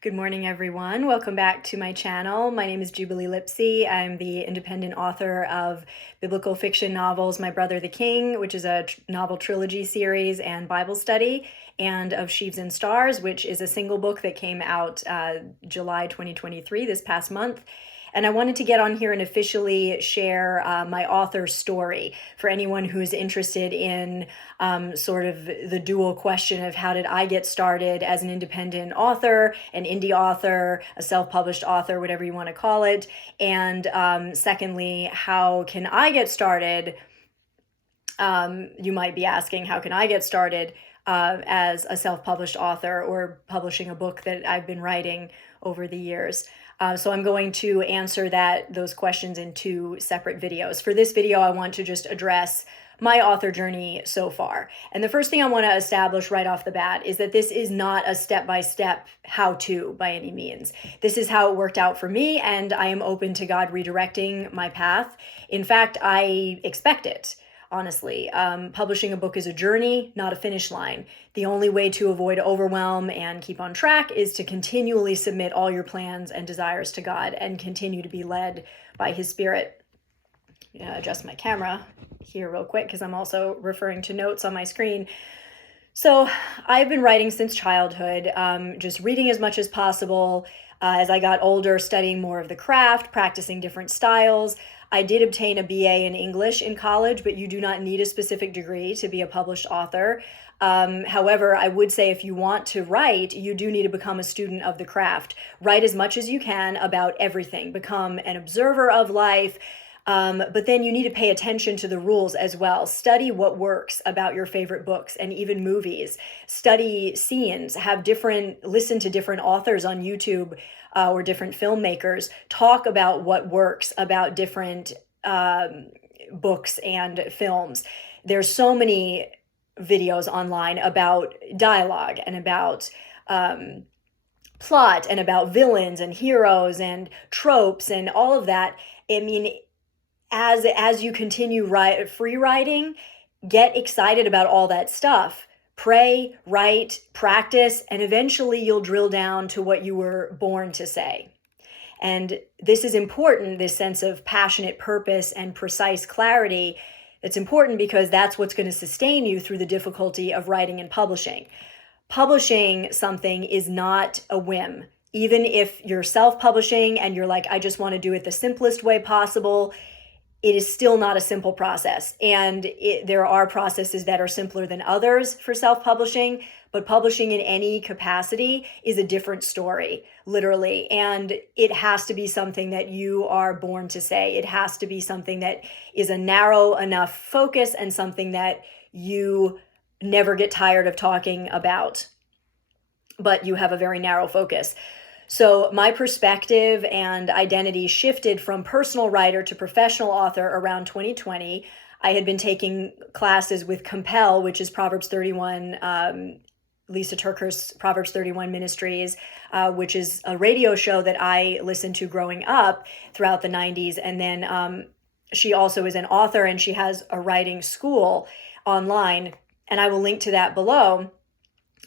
Good morning, everyone. Welcome back to my channel. My name is Jubilee Lipsy. I'm the independent author of biblical fiction novels, My Brother the King, which is a novel trilogy series and Bible study, and of Sheaves and Stars, which is a single book that came out July 2023, this past month. And I wanted to get on here and officially share my author story for anyone who's interested in sort of the dual question of how did I get started as an independent author, an indie author, a self-published author, whatever you want to call it. And secondly, how can I get started? You might be asking, how can I get started as a self-published author or publishing a book that I've been writing over the years? So I'm going to answer those questions in two separate videos. For this video, I want to just address my author journey so far. And the first thing I want to establish right off the bat is that this is not a step-by-step how-to by any means. This is how it worked out for me, and I am open to God redirecting my path. In fact, I expect it. Honestly, publishing a book is a journey, not a finish line. The only way to avoid overwhelm and keep on track is to continually submit all your plans and desires to God and continue to be led by His Spirit. Adjust my camera here real quick because I'm also referring to notes on my screen. So I've been writing since childhood, just reading as much as possible. As I got older, studying more of the craft, practicing different styles. I did obtain a BA in English in college, but you do not need a specific degree to be a published author. However, I would say if you want to write, you do need to become a student of the craft. Write as much as you can about everything. Become an observer of life. But then you need to pay attention to the rules as well. Study what works about your favorite books and even movies. Study scenes, listen to different authors on YouTube or different filmmakers talk about what works about different books and films. There's so many videos online about dialogue and about plot and about villains and heroes and tropes and all of that. I mean, as you continue free writing, get excited about all that stuff. Pray, write, practice, and eventually you'll drill down to what you were born to say. And this is important, this sense of passionate purpose and precise clarity. It's important because that's what's going to sustain you through the difficulty of writing and publishing. Publishing something is not a whim. Even if you're self-publishing and you're like, I just want to do it the simplest way possible, it is still not a simple process. And there are processes that are simpler than others for self-publishing, but publishing in any capacity is a different story, literally. And it has to be something that you are born to say. It has to be something that is a narrow enough focus and something that you never get tired of talking about, but you have a very narrow focus. So my perspective and identity shifted from personal writer to professional author around 2020. I had been taking classes with Compel, which is Proverbs 31, Lisa Turkhurst's Proverbs 31 Ministries, which is a radio show that I listened to growing up throughout the 90s. And then she also is an author and she has a writing school online. And I will link to that below.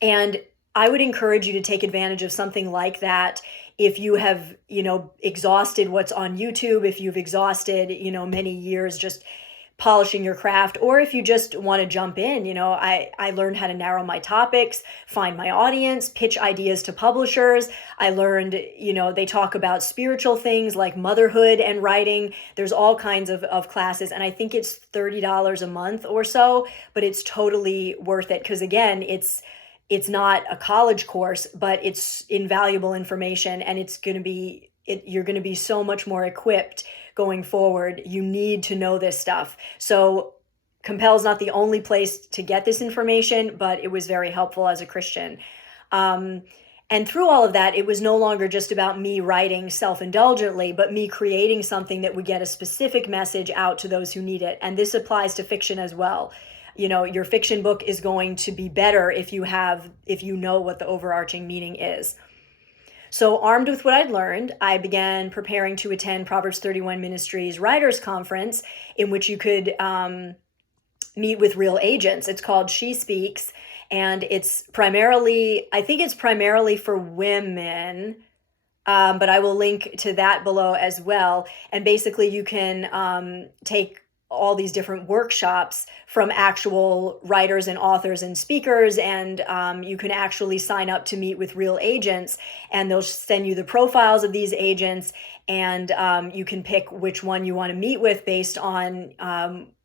And I would encourage you to take advantage of something like that if you have, exhausted what's on YouTube, if you've exhausted, many years just polishing your craft, or if you just want to jump in. I learned how to narrow my topics, find my audience, pitch ideas to publishers. I learned, they talk about spiritual things like motherhood and writing. There's all kinds of classes, and I think it's $30 a month or so, but it's totally worth it because, again, it's not a college course, but it's invaluable information, and you're going to be so much more equipped going forward. You need to know this stuff. So Compel is not the only place to get this information, but it was very helpful as a Christian. And through all of that, it was no longer just about me writing self-indulgently, but me creating something that would get a specific message out to those who need it. And this applies to fiction as well. Your fiction book is going to be better if you know what the overarching meaning is. So armed with what I'd learned, I began preparing to attend Proverbs 31 Ministries Writers Conference, in which you could meet with real agents. It's called She Speaks. And I think it's primarily for women, but I will link to that below as well. And basically, you can take all these different workshops from actual writers and authors and speakers, and you can actually sign up to meet with real agents, and they'll send you the profiles of these agents, and you can pick which one you want to meet with based on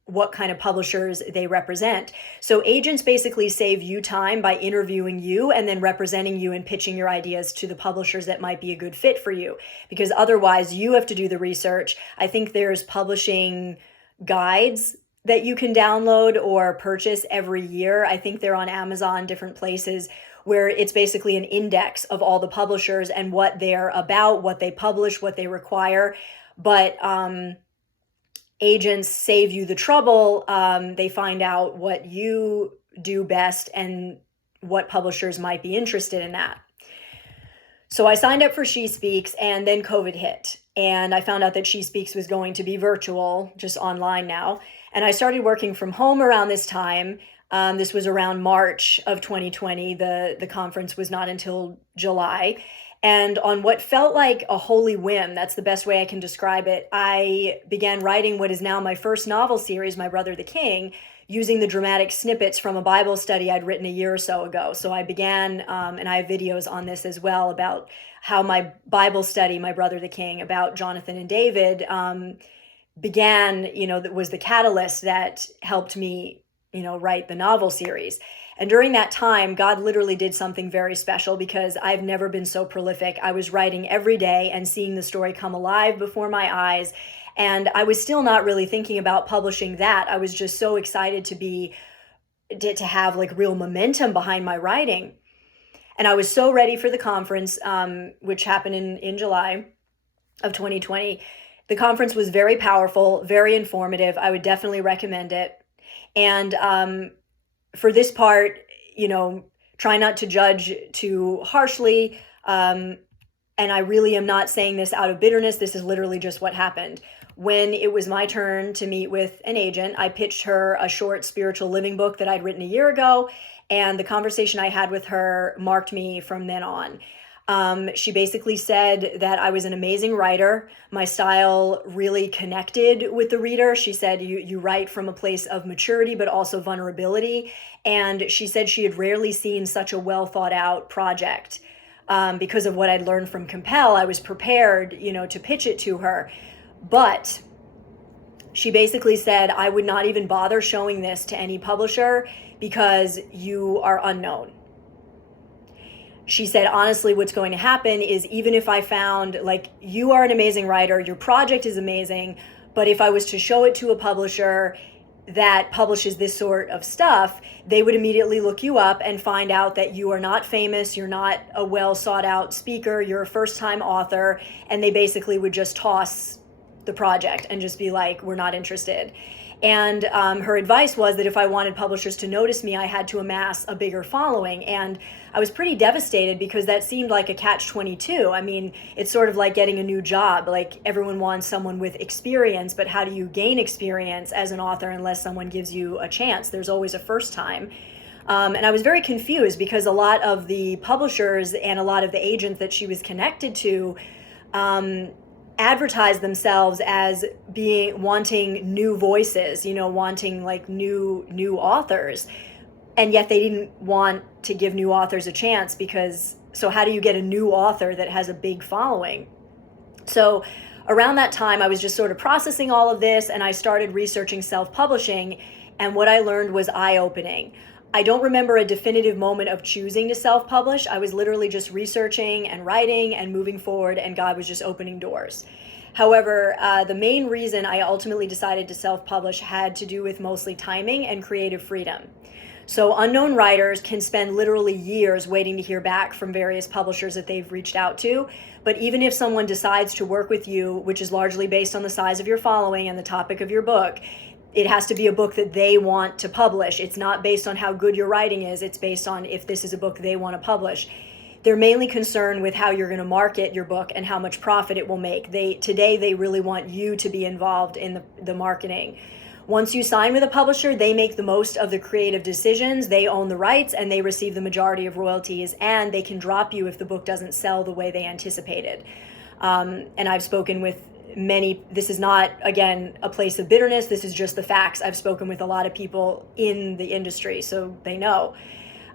what kind of publishers they represent. So agents basically save you time by interviewing you and then representing you and pitching your ideas to the publishers that might be a good fit for you, because otherwise you have to do the research. I think there's publishing guides that you can download or purchase every year. I think they're on Amazon, different places, where it's basically an index of all the publishers and what they're about, what they publish, what they require. But agents save you the trouble. They find out what you do best and what publishers might be interested in that. So I signed up for She Speaks, and then COVID hit. And I found out that She Speaks was going to be virtual, just online now. And I started working from home around this time. This was around March of 2020. The conference was not until July. And on what felt like a holy whim, that's the best way I can describe it, I began writing what is now my first novel series, My Brother the King, using the dramatic snippets from a Bible study I'd written a year or so ago. So I began, and I have videos on this as well, about how my Bible study, My Brother the King, about Jonathan and David, began, that was the catalyst that helped me, write the novel series. And during that time, God literally did something very special, because I've never been so prolific. I was writing every day and seeing the story come alive before my eyes. And I was still not really thinking about publishing that. I was just so excited to have like real momentum behind my writing. And I was so ready for the conference, which happened in July of 2020. The conference was very powerful, very informative. I would definitely recommend it. And for this part, try not to judge too harshly. And I really am not saying this out of bitterness. This is literally just what happened. When it was my turn to meet with an agent, I pitched her a short spiritual living book that I'd written a year ago. And the conversation I had with her marked me from then on. She basically said that I was an amazing writer. My style really connected with the reader. She said, you write from a place of maturity, but also vulnerability. And she said she had rarely seen such a well thought out project. Because of what I'd learned from Compel, I was prepared, to pitch it to her. But she basically said, I would not even bother showing this to any publisher because you are unknown. She said, honestly, what's going to happen is, even if I found, you are an amazing writer, your project is amazing, but if I was to show it to a publisher that publishes this sort of stuff, they would immediately look you up and find out that you are not famous, you're not a well sought out speaker, you're a first time author, and they basically would just toss the project and just be like, we're not interested. And her advice was that if I wanted publishers to notice me, I had to amass a bigger following. And I was pretty devastated, because that seemed like a catch-22. I mean, it's sort of like getting a new job. Like, everyone wants someone with experience, but how do you gain experience as an author unless someone gives you a chance? There's always a first time. And I was very confused, because a lot of the publishers and a lot of the agents that she was connected to advertise themselves as wanting new voices, wanting new authors. And yet they didn't want to give new authors a chance, so how do you get a new author that has a big following? So around that time, I was just sort of processing all of this, and I started researching self-publishing, and what I learned was eye-opening. I don't remember a definitive moment of choosing to self-publish. I was literally just researching and writing and moving forward, and God was just opening doors. However, the main reason I ultimately decided to self-publish had to do with mostly timing and creative freedom. So unknown writers can spend literally years waiting to hear back from various publishers that they've reached out to. But even if someone decides to work with you, which is largely based on the size of your following and the topic of your book, it has to be a book that they want to publish. It's not based on how good your writing is. It's based on if this is a book they want to publish. They're mainly concerned with how you're going to market your book and how much profit it will make. Today they really want you to be involved in the marketing. Once you sign with a publisher, they make the most of the creative decisions, they own the rights, and they receive the majority of royalties, and they can drop you if the book doesn't sell the way they anticipated. And I've spoken with many, this is not, again, a place of bitterness, this is just the facts. I've spoken with a lot of people in the industry, so they know.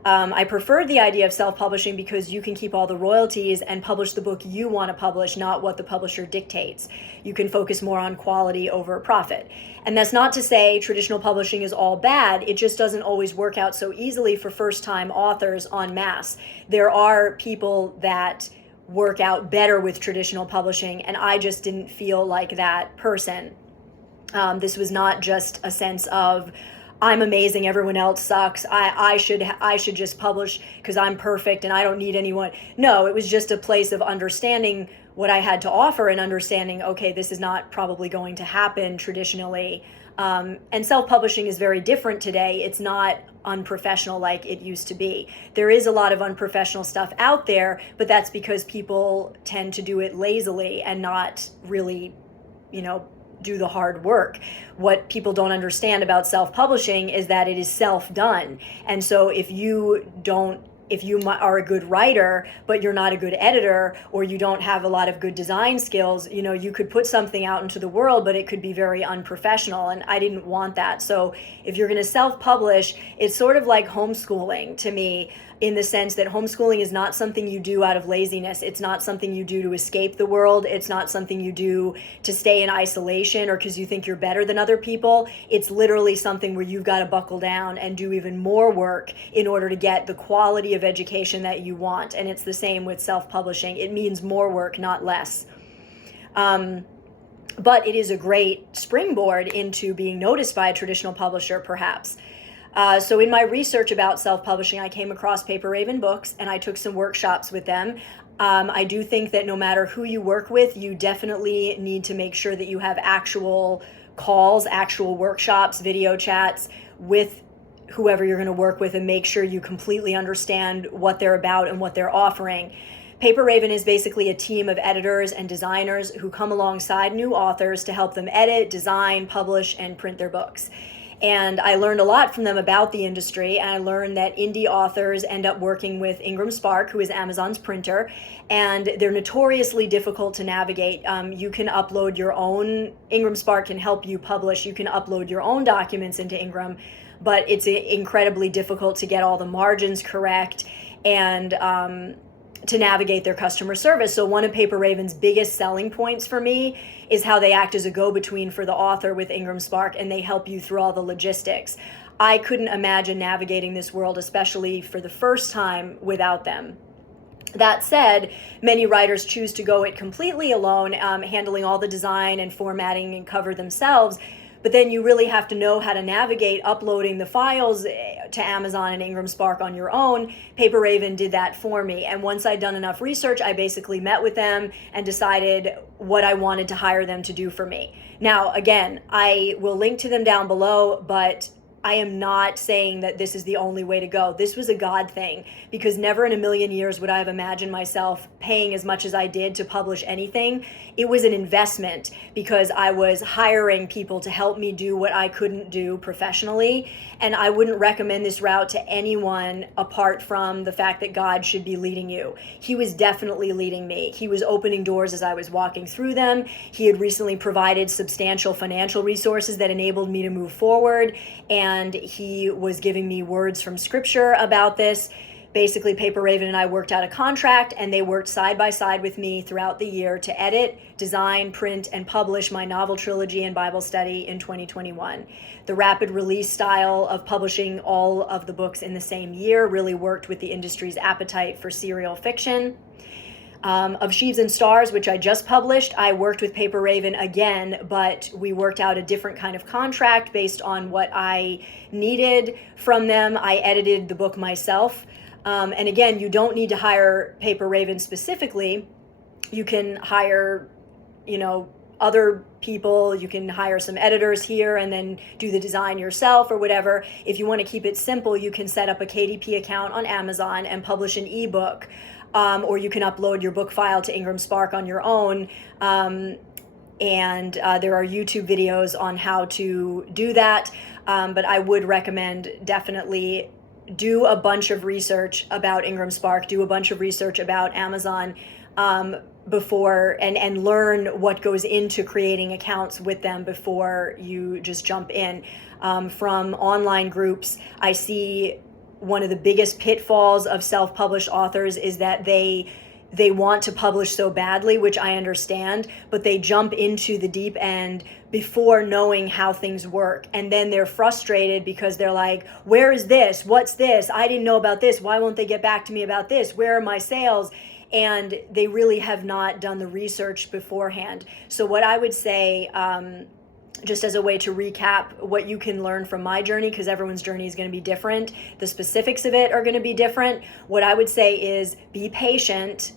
I prefer the idea of self-publishing because you can keep all the royalties and publish the book you want to publish, not what the publisher dictates. You can focus more on quality over profit. And that's not to say traditional publishing is all bad. It just doesn't always work out so easily for first-time authors en masse. There are people that work out better with traditional publishing, and I just didn't feel like that person. This was not just a sense of, I'm amazing, everyone else sucks, I should just publish because I'm perfect and I don't need anyone. No, it was just a place of understanding what I had to offer and understanding, okay, this is not probably going to happen traditionally. And self-publishing is very different today. It's not unprofessional like it used to be. There is a lot of unprofessional stuff out there, but that's because people tend to do it lazily and not really, do the hard work. What people don't understand about self-publishing is that it is self-done. And so if you are a good writer, but you're not a good editor, or you don't have a lot of good design skills, you could put something out into the world, but it could be very unprofessional. And I didn't want that. So if you're going to self-publish, it's sort of like homeschooling to me, in the sense that homeschooling is not something you do out of laziness. It's not something you do to escape the world. It's not something you do to stay in isolation or because you think you're better than other people. It's literally something where you've got to buckle down and do even more work in order to get the quality of education that you want. And it's the same with self-publishing. It means more work, not less. But it is a great springboard into being noticed by a traditional publisher, perhaps. So in my research about self-publishing, I came across Paper Raven Books, and I took some workshops with them. I do think that no matter who you work with, you definitely need to make sure that you have actual calls, actual workshops, video chats with whoever you're going to work with, and make sure you completely understand what they're about and what they're offering. Paper Raven is basically a team of editors and designers who come alongside new authors to help them edit, design, publish, and print their books. And I learned a lot from them about the industry, and I learned that indie authors end up working with Ingram Spark, who is Amazon's printer, and they're notoriously difficult to navigate. You can upload your own, Ingram Spark can help you publish, you can upload your own documents into Ingram, but it's incredibly difficult to get all the margins correct and to navigate their customer service. So one of Paper Raven's biggest selling points for me is how they act as a go-between for the author with Ingram Spark, and they help you through all the logistics. I couldn't imagine navigating this world, especially for the first time, without them. That said, many writers choose to go it completely alone, handling all the design and formatting and cover themselves. But then you really have to know how to navigate uploading the files to Amazon and Ingram Spark on your own. Paper Raven did that for me. And once I'd done enough research, I basically met with them and decided what I wanted to hire them to do for me. Now, again, I will link to them down below, but I am not saying that this is the only way to go. This was a God thing, because never in a million years would I have imagined myself paying as much as I did to publish anything. It was an investment because I was hiring people to help me do what I couldn't do professionally. And I wouldn't recommend this route to anyone apart from the fact that God should be leading you. He was definitely leading me. He was opening doors as I was walking through them. He had recently provided substantial financial resources that enabled me to move forward. And he was giving me words from scripture about this. Basically, Paper Raven and I worked out a contract, and they worked side by side with me throughout the year to edit, design, print, and publish my novel trilogy and Bible study in 2021. The rapid release style of publishing all of the books in the same year really worked with the industry's appetite for serial fiction. Of Sheaves and Stars, which I just published, I worked with Paper Raven again, but we worked out a different kind of contract based on what I needed from them. I edited the book myself. And again, you don't need to hire Paper Raven specifically. You can hire, other people. You can hire some editors here and then do the design yourself or whatever. If you want to keep it simple, you can set up a KDP account on Amazon and publish an ebook. Or you can upload your book file to Ingram Spark on your own. and there are YouTube videos on how to do that. But I would recommend definitely do a bunch of research about Ingram Spark, do a bunch of research about Amazon before, and learn what goes into creating accounts with them before you just jump in. From online groups, I see one of the biggest pitfalls of self-published authors is that they want to publish so badly, which I understand, but they jump into the deep end before knowing how things work. And then they're frustrated because they're like, where is this? What's this? I didn't know about this. Why won't they get back to me about this? Where are my sales? And they really have not done the research beforehand. So what I would say, just as a way to recap what you can learn from my journey, because everyone's journey is going to be different. The specifics of it are going to be different. What I would say is be patient.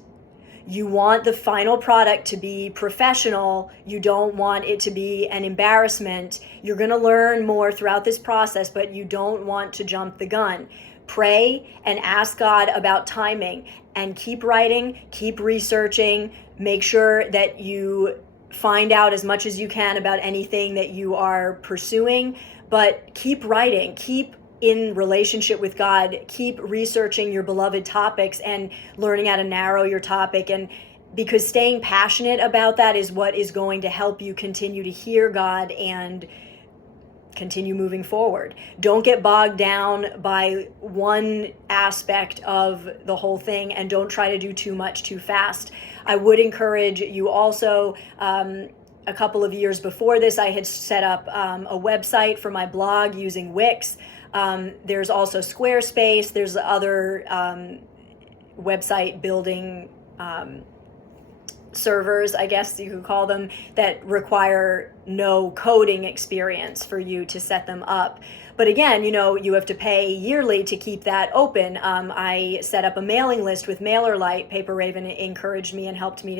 You want the final product to be professional. You don't want it to be an embarrassment. You're going to learn more throughout this process, but you don't want to jump the gun. Pray and ask God about timing, and keep writing, keep researching. Make sure that you find out as much as you can about anything that you are pursuing, but keep writing, keep in relationship with God, keep researching your beloved topics and learning how to narrow your topic. And because staying passionate about that is what is going to help you continue to hear God and continue moving forward. Don't get bogged down by one aspect of the whole thing, and don't try to do too much too fast. I would encourage you also, a couple of years before this, I had set up a website for my blog using Wix. There's also Squarespace. There's other website building servers, I guess you could call them, that require no coding experience for you to set them up. But again, you have to pay yearly to keep that open. I set up a mailing list with MailerLite. Paper Raven encouraged me and helped me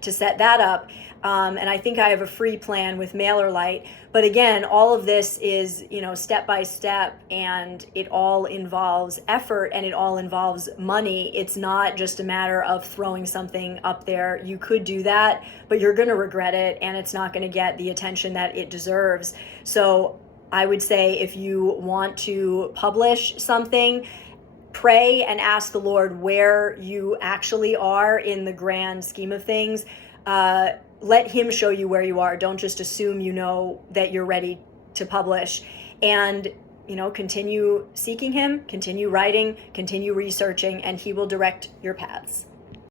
to set that up. And I think I have a free plan with MailerLite. But again, all of this is, step by step, and it all involves effort and it all involves money. It's not just a matter of throwing something up there. You could do that, but you're going to regret it, and it's not going to get the attention that it deserves. So I would say, if you want to publish something, pray and ask the Lord where you actually are in the grand scheme of things. Let him show you where you are. Don't just assume that you're ready to publish. And, continue seeking him, continue writing, continue researching, and he will direct your paths.